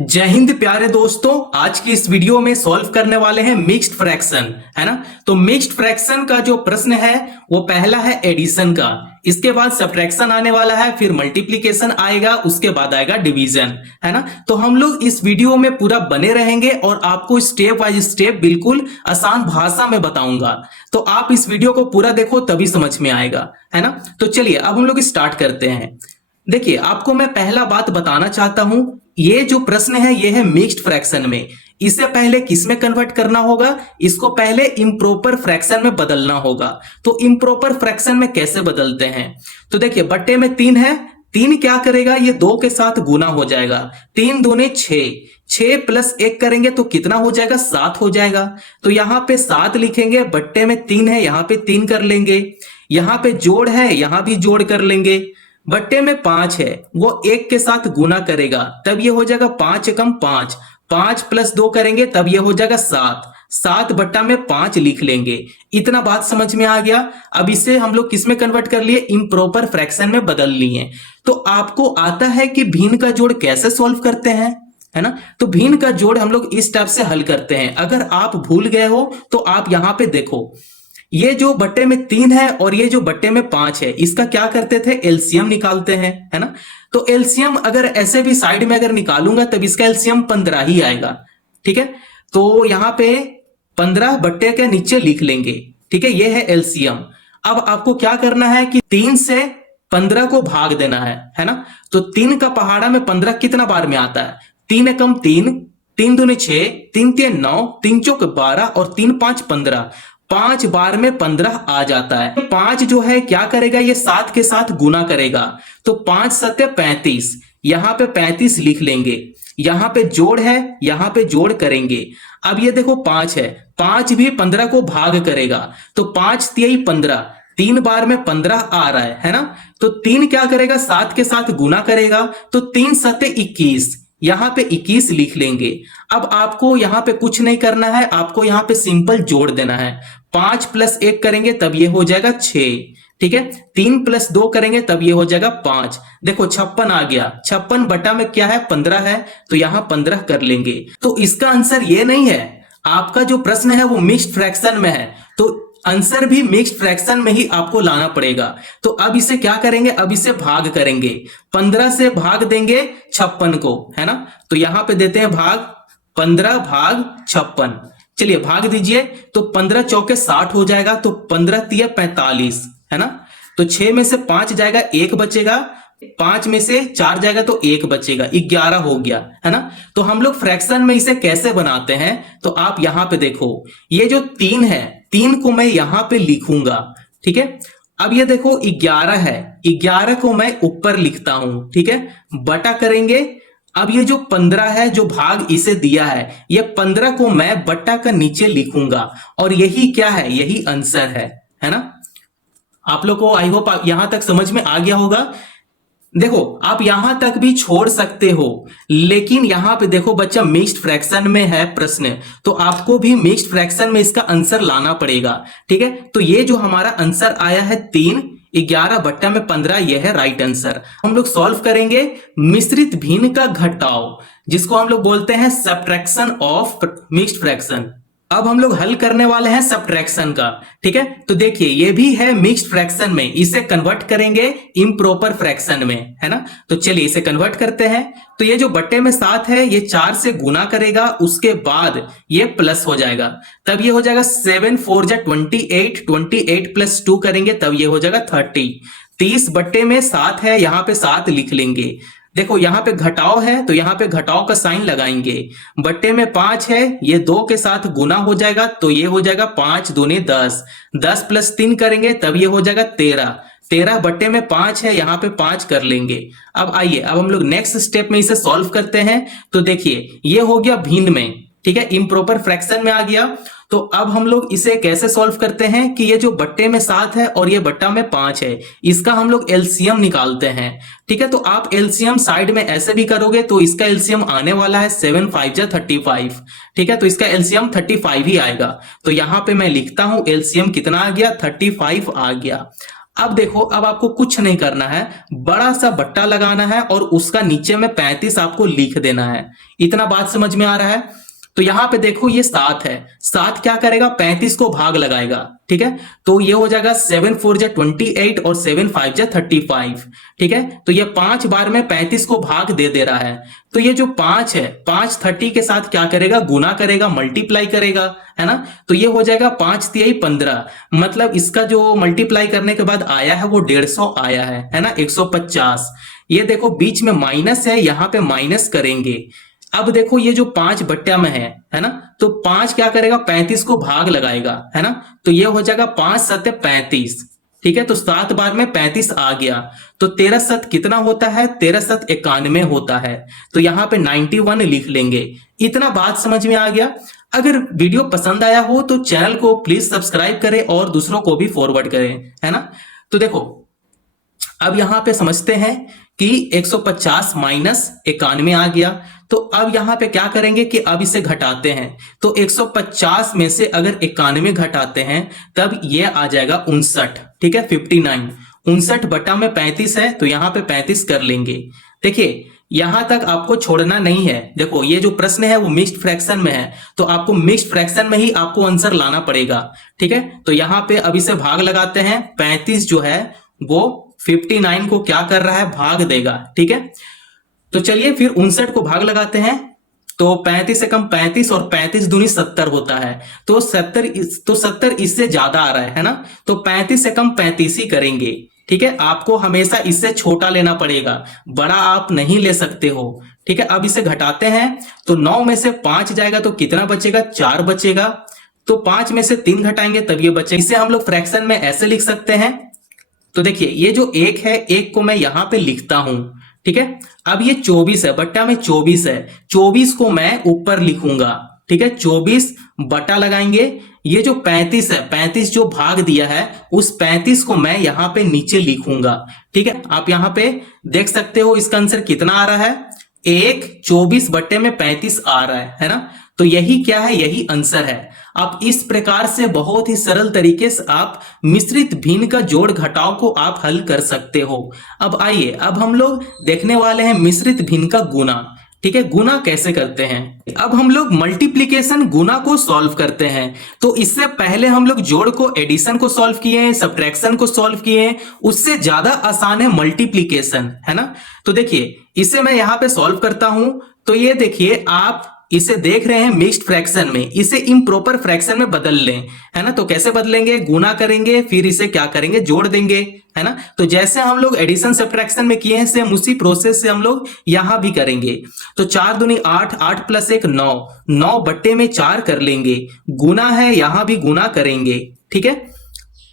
जय हिंद प्यारे दोस्तों। आज की इस वीडियो में सॉल्व करने वाले हैं मिक्स्ड फ्रैक्शन, है ना। तो मिक्स्ड फ्रैक्शन का जो प्रश्न है वो पहला है एडिशन का, इसके बाद सब्ट्रैक्शन आने वाला है, फिर मल्टीप्लिकेशन आएगा, उसके बाद आएगा डिवीजन, है ना। तो हम लोग इस वीडियो में पूरा बने रहेंगे और आपको स्टेप बाय स्टेप बिल्कुल आसान भाषा में बताऊंगा। तो आप इस वीडियो को पूरा देखो तभी समझ में आएगा, है ना। तो चलिए अब हम लोग स्टार्ट करते हैं। देखिए आपको मैं पहला बात बताना चाहता हूं, ये जो प्रश्न है ये है मिक्स्ड फ्रैक्शन में। इससे पहले किस में कन्वर्ट करना होगा, इसको पहले इम्प्रॉपर फ्रैक्शन में बदलना होगा। तो इम्प्रॉपर फ्रैक्शन में कैसे बदलते हैं, तो देखिए बट्टे में 3 है, 3 क्या करेगा, ये 2 के साथ गुना हो जाएगा। 3 दूने 6, 6 प्लस 1 करेंगे तो कितना हो जाएगा, 7 हो जाएगा। तो यहां पे 7 लिखेंगे, बट्टे में 3 है, यहां पे 3 कर लेंगे। यहां पे जोड़ है, यहां भी जोड़ कर लेंगे। बट्टे में 5 है, वो 1 के साथ गुना करेगा, तब ये हो जाएगा 5 एकम 5, 5 प्लस 2 करेंगे तब ये हो जाएगा 7, 7 बट्टा में 5 लिख लेंगे। इतना बात समझ में आ गया। अब इसे हम लोग किस में कन्वर्ट कर लिए, इम्प्रॉपर फ्रैक्शन में बदल लिए। तो आपको आता है कि भिन्न का जोड़ कैसे सॉल्व करते हैं, है ना। तो भिन्न का जोड़ हम लोग इस टाइप से हल करते हैं। अगर आप भूल गए हो तो आप यहां पे देखो, ये जो बट्टे में 3 है और ये जो बट्टे में 5 है, इसका क्या करते थे, एलसीएम निकालते हैं, है ना। तो एलसीएम अगर ऐसे भी साइड में अगर निकालूंगा तब इसका एलसीएम 15 ही आएगा, ठीक है। तो यहां पे 15 बट्टे के नीचे लिख लेंगे, ठीक है, ये है एलसीएम। अब आपको क्या करना है कि 3 से 15 को भाग देना है ना। तो 3 का पहाड़ा में 15 कितना बार में आता है, 3 एकम 3, 3 दूने 6, 3 तीन 9, 3 चौक 12 और 3 5 15, 5 बार में 15 आ जाता है। 5 जो है क्या करेगा, ये 7 के साथ गुना करेगा, तो 5 सत्य 35, यहां पे 35 लिख लेंगे। यहां पे जोड़ है, यहां पे जोड़ करेंगे। अब ये देखो 5 है, 5 भी 15 को भाग करेगा, तो 5 तिहाई 15, 3 बार में 15 आ रहा है ना। तो 3 क्या करेगा, 7 के साथ गुना करेगा, तो 3 सत्य 21, यहां पे 21 लिख लेंगे। अब आपको यहां पे कुछ नहीं करना है, आपको यहां पे सिंपल जोड़ देना है। 5 प्लस 1 करेंगे तब ये हो जाएगा 6, ठीक है। 3 प्लस 2 करेंगे तब ये हो जाएगा 5। देखो 56 आ गया, 56 बटा में क्या है, 15 है, तो यहां 15 कर लेंगे। तो इसका आंसर ये नहीं है, आपका जो प्रश्न है वो मिक्स्ड फ्रैक्शन में है, तो आंसर भी मिक्स्ड फ्रैक्शन में ही आपको लाना पड़ेगा। तो अब इसे क्या करेंगे, अब इसे भाग करेंगे, 15 से भाग देंगे 56 को, है ना। तो यहां पे देते हैं भाग, 15 भाग 56, चलिए भाग दीजिए। तो 15 चौके 60 हो जाएगा, तो 15 तिया 45, है ना। तो 6 में से 5 जाएगा, 1 बचेगा, 5 में से 4 जाएगा तो 1 बचेगा, 11 हो गया, है ना। तो हम लोग फ्रैक्शन में इसे कैसे बनाते हैं, तो आप यहां पे देखो, ये जो 3 है, 3 को मैं यहां पे लिखूंगा, ठीक है। अब ये देखो 11 है, 11 को मैं ऊपर लिखता हूं, ठीक है, बटा करेंगे। अब ये जो 15 है, जो भाग इसे दिया है, ये 15 को मैं बट्टा का नीचे लिखूंगा, और यही क्या है, यही आंसर है ना। आप लोग को आई होप यहां तक समझ में आ गया होगा। देखो आप यहां तक भी छोड़ सकते हो, लेकिन यहां पे देखो बच्चा मिक्स्ड फ्रैक्शन में है प्रश्न, तो आपको भी मिक्स्ड फ्रैक्शन में इसका आंसर लाना पड़ेगा, ठीक है। तो ये जो हमारा आंसर आया है 3, 11 बट्टा में 15, यह है राइट आंसर। हम लोग सॉल्व करेंगे मिश्रित भिन्न का घटाव, जिसको हम लोग बोलते हैं सब्ट्रैक्शन ऑफ मिक्स्ड फ्रैक्शन। अब हम लोग हल करने वाले हैं सब्ट्रैक्शन का, ठीक है। तो देखिए ये भी है मिक्स्ड फ्रैक्शन में, इसे कन्वर्ट करेंगे इम्प्रॉपर फ्रैक्शन में, है ना। तो चलिए इसे कन्वर्ट करते हैं। तो ये जो बट्टे में 7 है, ये 4 से गुना करेगा, उसके बाद ये प्लस हो जाएगा, तब ये हो जाएगा 7 4 जा 28, 28 प्लस 2 करेंगे तब ये हो जाएगा 30। 30 बट्टे में 7 है, यहां पे 7 लिख लेंगे। देखो यहां पे घटाव है, तो यहां पे घटाव का साइन लगाएंगे। बट्टे में 5 है, ये 2 के साथ गुना हो जाएगा, तो ये हो जाएगा 5 दूने 10, 10 प्लस 3 करेंगे तब ये हो जाएगा 13, 13 बट्टे में 5 है, यहां पे 5 कर लेंगे। अब आइए अब हम लोग नेक्स्ट स्टेप में इसे सॉल्व करते हैं। तो देखिए ये हो गया भिन्न में, ठीक है, इम्प्रॉपर फ्रैक्शन में आ गया। तो अब हम लोग इसे कैसे सॉल्व करते हैं कि ये जो बट्टे में 7 है और ये बट्टा में 5 है, इसका हम लोग एलसीएम निकालते हैं, ठीक है। तो आप एलसीएम साइड में ऐसे भी करोगे तो इसका एलसीएम आने वाला है 7 5 जा 35, ठीक है। तो इसका एलसीएम 35 ही आएगा। तो यहां पे मैं लिखता हूं एलसीएम कितना आ गया, 35 आ गया। अब देखो, अब आपको कुछ नहीं करना है, बड़ा सा बट्टा लगाना है और उसका नीचे में 35 आपको लिख देना है। इतना बात समझ में आ रहा है? तो यहां पे देखो ये 7 है, 7 क्या करेगा, 35 को भाग लगाएगा, ठीक है। तो ये हो जाएगा 7 4 जा 28 और 7 5 जा 35, ठीक है। तो ये 5 बार में 35 को भाग दे रहा है। तो ये जो 5 है, 5 30 के साथ क्या करेगा, गुना करेगा, मल्टीप्लाई करेगा, है ना। तो ये हो जाएगा 5 तिहाई 15, मतलब इसका जो मल्टीप्लाई करने के बाद आया है वो 150 आया है ना, 150। ये देखो बीच में माइनस है, यहां पे माइनस करेंगे। अब देखो ये जो 5 बट्टा में है ना, तो 5 क्या करेगा, 35 को भाग लगाएगा, है ना। तो ये हो जाएगा 5 7 35, ठीक है। तो 7 बार में 35 आ गया, तो 13 7 कितना होता है, 13 7 91 होता है। तो यहां पे 91 लिख लेंगे। इतना बात समझ में आ गया। अगर वीडियो पसंद आया हो तो चैनल को प्लीज सब्सक्राइब करें और दूसरों को भी फॉरवर्ड करें, है ना। तो देखो अब यहां पे समझते हैं कि 150 माइनस 91 आ गया। तो अब यहां पे क्या करेंगे कि अब इसे घटाते हैं। तो 150 में से अगर 91 घटाते हैं तब ये आ जाएगा 59, ठीक है, 59। 59 बटा में 35 है, तो यहां पे 35 कर लेंगे। देखिए यहां तक आपको छोड़ना नहीं है। देखो ये जो प्रश्न है वो मिक्स्ड फ्रैक्शन में है, तो आपको मिक्स्ड फ्रैक्शन में ही आपको आंसर लाना पड़ेगा, ठीक है। तो यहां पे अब इसे भाग लगाते हैं। 35 जो है वो 59 को क्या कर रहा है, भाग देगा, ठीक है। तो चलिए फिर 59 को भाग लगाते हैं। तो 35 से कम 35 और 35 दूनी 70 होता है। तो 70 इससे ज्यादा आ रहा है ना। तो 35 से कम 35 ही करेंगे, ठीक है। आपको हमेशा इससे छोटा लेना पड़ेगा, बड़ा आप नहीं ले सकते हो, ठीक है। अब इसे घटाते हैं। तो 9 में से 5 जाएगा तो कितना बचेगा, 4 बचेगा। तो 5 में से 3 घटाएंगे तब ये बचेगा। इसे हम लोग फ्रैक्शन में ऐसे लिख सकते हैं। तो देखिए ये जो 1 है, 1 को मैं यहां पे लिखता हूं, ठीक है। अब ये 24 है, बट्टा में 24 है, 24 को मैं ऊपर लिखूंगा, ठीक है। 24 बटा लगाएंगे। ये जो 35 है, 35 जो भाग दिया है, उस 35 को मैं यहां पे नीचे लिखूंगा, ठीक है। आप यहां पे देख सकते हो इसका आंसर कितना आ रहा है, 1 24 बट्टे में 35 आ रहा है ना। तो यही क्या है, यही आंसर है। आप इस प्रकार से बहुत ही सरल तरीके से आप मिश्रित भिन्न का जोड़ घटाव को आप हल कर सकते हो। अब आइए, अब हम लोग देखने वाले हैं मिश्रित भिन्न का गुना, ठीक है। गुना कैसे करते हैं। अब हम लोग मल्टीप्लिकेशन गुना को सॉल्व करते हैं। तो इससे पहले हम लोग जोड़ को, एडिशन को सॉल्व किए हैं, सब्ट्रैक्शन को सॉल्व किए हैं। उससे ज्यादा आसान है मल्टीप्लिकेशन, है ना। तो देखिए इसे मैं यहां पे सॉल्व करता हूं। तो ये देखिए आप इसे देख रहे हैं मिक्स्ड फ्रैक्शन में, इसे इम्प्रॉपर फ्रैक्शन में बदल लें, है ना। तो कैसे बदलेंगे, गुना करेंगे, फिर इसे क्या करेंगे, जोड़ देंगे, है ना। तो जैसे हम लोग एडिशन सब्ट्रैक्शन में किए हैं, सेम उसी प्रोसेस से हम लोग यहां भी करेंगे। तो 4 दूनी 8, 8 प्लस 1 9, 9 बट्टे में 4 कर लेंगे। गुना है, यहां भी गुना करेंगे, ठीक है।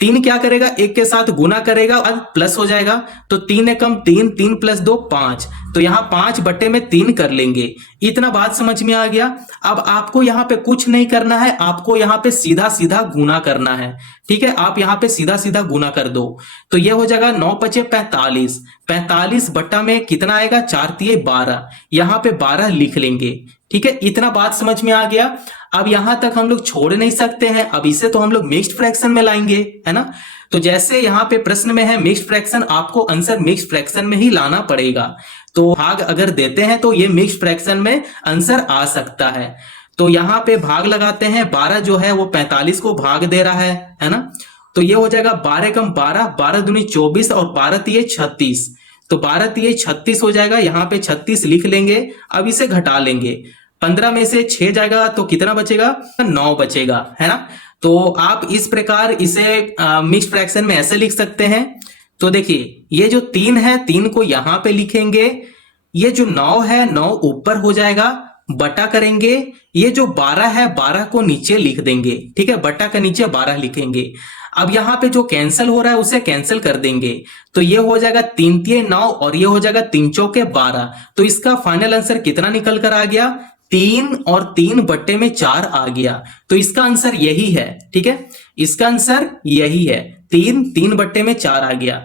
3 क्या करेगा, 1 के साथ गुना करेगा और प्लस हो जाएगा। तो 3 एकम 3, 3 प्लस 2 5, तो यहां 5 बट्टे में 3 कर लेंगे। इतना बात समझ में आ गया। अब आपको यहां पे कुछ नहीं करना है, आपको यहां पे सीधा सीधा गुना करना है, ठीक है। आप यहां पे सीधा सीधा गुना कर दो। तो ये हो जाएगा 9 पचे 45, 45 बट्टा में कितना आएगा, 4 तिये 12, यहां पे 12 लिख लेंगे, ठीक है। इतना बात समझ में आ गया। अब यहां तक हम लोग छोड़ नहीं सकते हैं, अब इसे तो हम लोग मिक्स्ड फ्रैक्शन में लाएंगे, है ना। तो जैसे यहां पे प्रश्न में है मिक्स्ड फ्रैक्शन, आपको आंसर मिक्स्ड फ्रैक्शन में ही लाना पड़ेगा। तो भाग अगर देते हैं तो ये मिक्स्ड फ्रैक्शन में आंसर आ सकता है। तो यहां पे भाग लगाते हैं। 12 जो है वो 45 को भाग दे रहा है ना। तो ये हो जाएगा 12 कम 12, 12 दूनी 24 और 12 तिये 36, तो 12 तिये 36 हो जाएगा। यहां पे 36 लिख लेंगे। अब इसे घटा लेंगे। 15 में से 6 जाएगा तो कितना बचेगा, 9 बचेगा, है ना। तो आप इस प्रकार इसे मिक्स्ड फ्रैक्शन में ऐसे लिख सकते हैं। तो देखिए ये जो 3 है, 3 को यहां पे लिखेंगे। ये जो 9 है, 9 ऊपर हो जाएगा, बटा करेंगे। ये जो 12 है, 12 को नीचे लिख देंगे, ठीक है। बटा के नीचे 12 लिखेंगे। अब यहां पे जो कैंसिल हो रहा है उसे कैंसिल कर देंगे। तो ये हो जाएगा 3 तिये 9 और ये हो जाएगा 3 चौके 12। तो इसका फाइनल आंसर कितना निकल कर आ गया, 3 और 3 बट्टे में 4 आ गया। तो इसका आंसर यही है, ठीक है। इसका आंसर यही है, 3 बट्टे में 4 आ गया,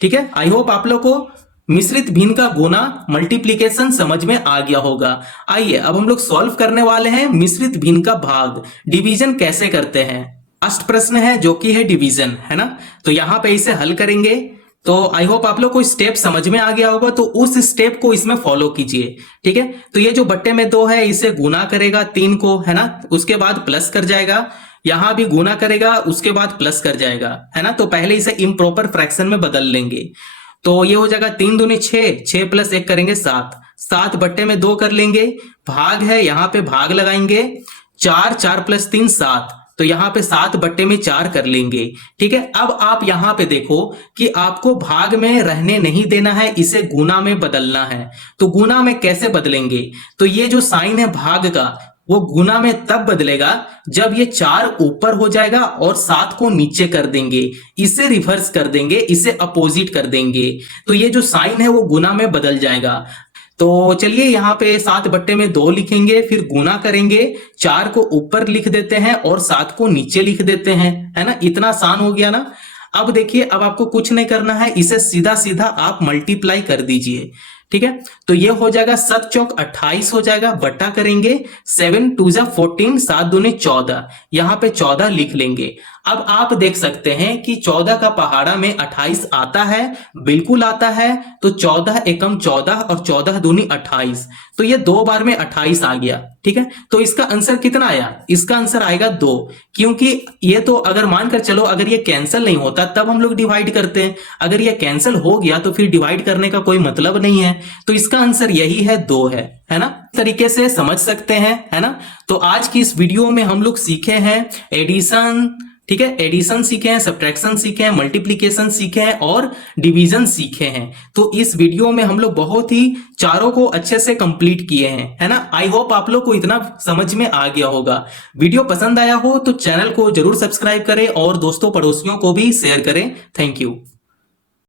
ठीक है। आई होप आप लोग को मिश्रित भिन्न का गुना मल्टीप्लिकेशन समझ में आ गया होगा। आइए अब हम लोग सॉल्व करने वाले हैं मिश्रित भिन्न का भाग, डिवीजन कैसे करते हैं। लास्ट प्रश्न है जो कि है डिवीजन, है ना। तो यहाँ पे इसे हल करेंगे। तो आई होप आप लोग को स्टेप समझ में आ गया होगा, तो उस स्टेप को इसमें फॉलो कीजिए, ठीक है। तो ये जो बट्टे में 2 है इसे गुना करेगा 3 को, है ना, उसके बाद प्लस कर जाएगा, यहां भी गुना करेगा, उसके बाद प्लस कर जाएगा, है ना। तो पहले इसे इम्प्रॉपर फ्रैक्शन में बदल लेंगे। तो ये हो जाएगा 3 दूनी 6, 6 प्लस 1 करेंगे 7, 7 बट्टे में 2 कर लेंगे, भाग है यहाँ पे भाग लगाएंगे, 4, 4 प्लस 3 7, तो यहां पे 7 बट्टे में 4 कर लेंगे, ठीक है। अब आप यहां पे देखो कि आपको भाग में रहने नहीं देना है, इसे गुना में बदलना है। तो गुना में कैसे बदलेंगे, तो ये जो साइन है भाग का वो गुना में तब बदलेगा जब ये 4 ऊपर हो जाएगा और 7 को नीचे कर देंगे, इसे रिवर्स कर देंगे, इसे अपोजिट कर देंगे, तो ये जो साइन है वो गुना में बदल जाएगा। तो चलिए यहाँ पे 7 बट्टे में 2 लिखेंगे, फिर गुना करेंगे, 4 को ऊपर लिख देते हैं और 7 को नीचे लिख देते हैं, है ना। इतना आसान हो गया ना। अब देखिए, अब आपको कुछ नहीं करना है, इसे सीधा सीधा आप मल्टीप्लाई कर दीजिए, ठीक है। तो ये हो जाएगा 7 चौक 28 हो जाएगा, बट्टा करेंगे 7 2 जा 14, 7 दूनी 14, यहाँ पे 14 लिख लेंगे। अब आप देख सकते हैं कि 14 का पहाड़ा में 28 आता है, बिल्कुल आता है। तो 14 एकम 14 और 14 दूनी 28, तो ये 2 बार में 28 आ गया, ठीक है। तो इसका आंसर कितना आया, इसका आंसर आएगा 2, क्योंकि ये तो अगर मानकर चलो अगर ये कैंसिल नहीं होता तब हम लोग डिवाइड करते हैं, अगर ये कैंसिल हो गया तो फिर डिवाइड करने का कोई मतलब नहीं है। तो इसका आंसर यही है, 2 है ना। इस तरीके से समझ सकते हैं, है ना। तो आज की इस वीडियो में हम लोग सीखे हैं एडिशन, ठीक है, एडिशन सीखे हैं, सब्ट्रैक्शन सीखे हैं, मल्टीप्लिकेशन सीखे हैं और डिवीजन सीखे हैं। तो इस वीडियो में हम लोग बहुत ही चारों को अच्छे से कंप्लीट किए हैं, है ना। आई होप आप लोग को इतना समझ में आ गया होगा। वीडियो पसंद आया हो तो चैनल को जरूर सब्सक्राइब करें और दोस्तों पड़ोसियों को भी शेयर करें। Thank you.